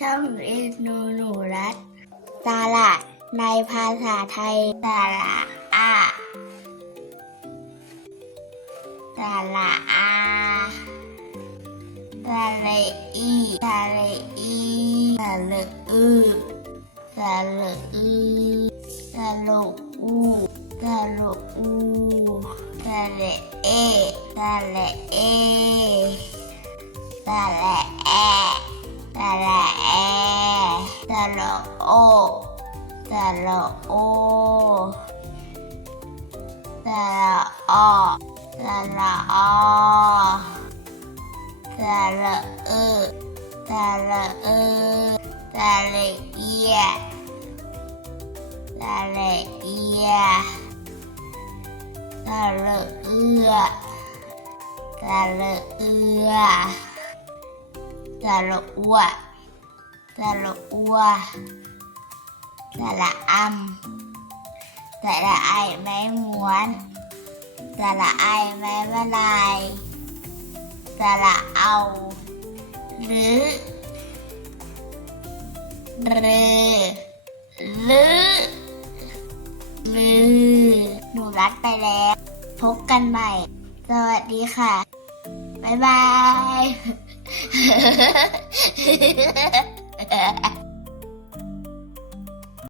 ช่องเรียนหนูหนูรัดสาระในภาษาไทยสาระอาสาระอาสาระอีสาระอีสาระอือสาระอือสาระอูสาระอูสาระเอสาระเอ ระโอสระโอสระอสระอสระเอสระเอสระเอียสระเอียสระเอือสระเอือสระอัว สระอัวสระอำสระไอไม้ม้วนสระไอไม้มะลายสระเอา หรือเรือหรือหรือหนูรัดไปแล้ว พบกันใหม่ สวัสดีค่ะ บ๊ายบาย